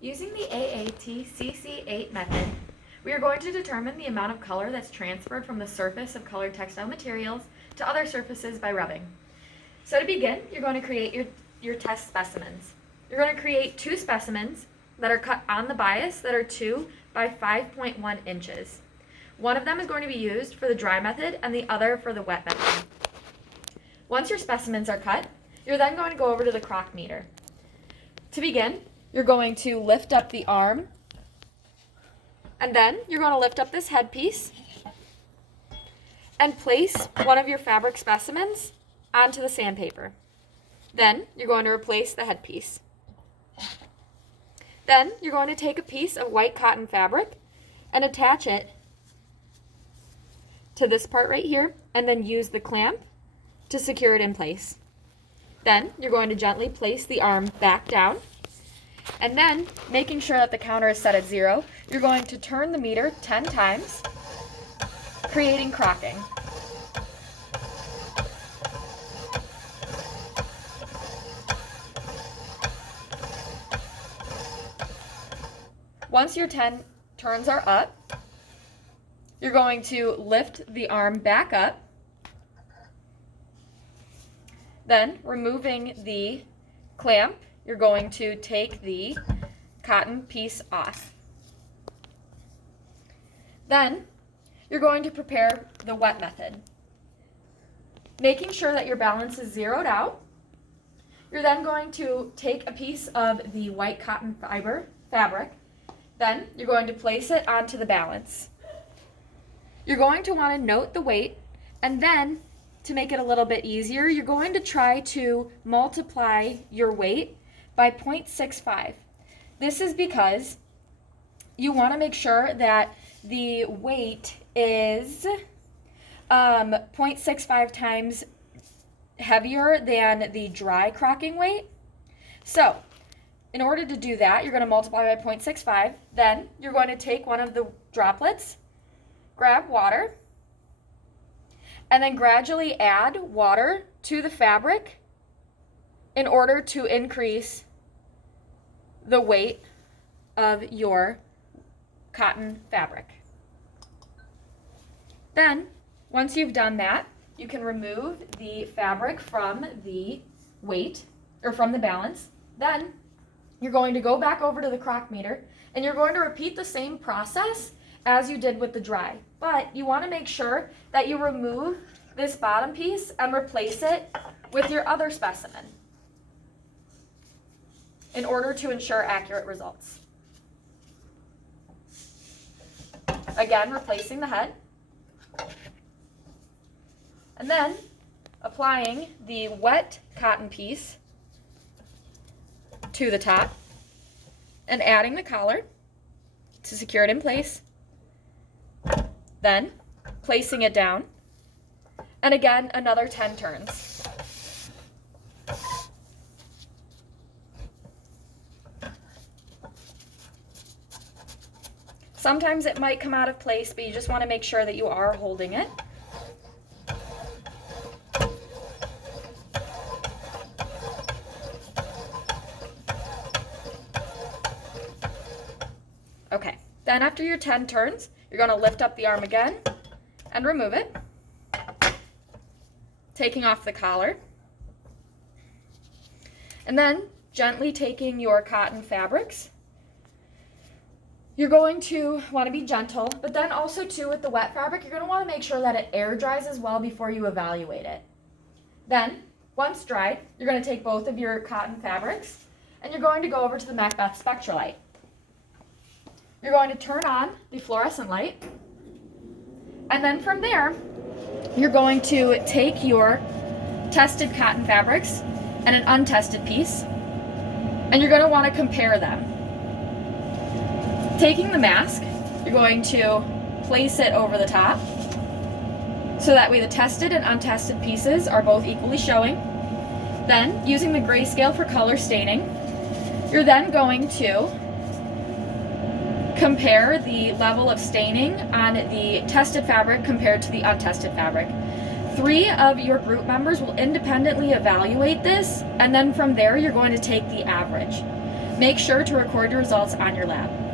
Using the AATCC8 method, we are going to determine the amount of color that's transferred from the surface of colored textile materials to other surfaces by rubbing. So to begin, you're going to create your test specimens. You're going to create 2 specimens that are cut on the bias that are 2 by 5.1 inches. One of them is going to be used for the dry method and the other for the wet method. Once your specimens are cut, you're then going to go over to the crock meter. To begin, you're going to lift up the arm, and then you're going to lift up this headpiece and place one of your fabric specimens onto the sandpaper. Then you're going to replace the headpiece. Then you're going to take a piece of white cotton fabric and attach it to this part right here, and then use the clamp to secure it in place. Then you're going to gently place the arm back down, and then, making sure that the counter is set at 0, you're going to turn the meter 10 times, creating crocking. Once your 10 turns are up, you're going to lift the arm back up, then removing the clamp, you're going to take the cotton piece off. Then you're going to prepare the wet method. Making sure that your balance is zeroed out, you're then going to take a piece of the white cotton fabric, then you're going to place it onto the balance. You're going to want to note the weight, and then to make it a little bit easier, you're going to try to multiply your weight by 0.65. This is because you want to make sure that the weight is 0.65 times heavier than the dry crocking weight. So in order to do that, you're going to multiply by 0.65. Then you're going to take one of the droplets, grab water, and then gradually add water to the fabric in order to increase the weight of your cotton fabric. Then, once you've done that, you can remove the fabric from the weight, or from the balance. Then, you're going to go back over to the crock meter, and you're going to repeat the same process as you did with the dry. But you want to make sure that you remove this bottom piece and replace it with your other specimen in order to ensure accurate results. Again, replacing the head, and then applying the wet cotton piece to the top and adding the collar to secure it in place. Then placing it down, and again another 10 turns. Sometimes it might come out of place, but you just want to make sure that you are holding it. Okay, then after your 10 turns, you're going to lift up the arm again and remove it, taking off the collar, and then gently taking your cotton fabrics. You're going to want to be gentle, but then also too with the wet fabric, you're going to want to make sure that it air dries as well before you evaluate it. Then, once dried, you're going to take both of your cotton fabrics and you're going to go over to the Macbeth Spectralite. You're going to turn on the fluorescent light, and then from there, you're going to take your tested cotton fabrics and an untested piece, and you're going to want to compare them. Taking the mask, you're going to place it over the top, so that way the tested and untested pieces are both equally showing. Then, using the grayscale for color staining, you're then going to compare the level of staining on the tested fabric compared to the untested fabric. 3 of your group members will independently evaluate this, and then from there you're going to take the average. Make sure to record your results on your lab.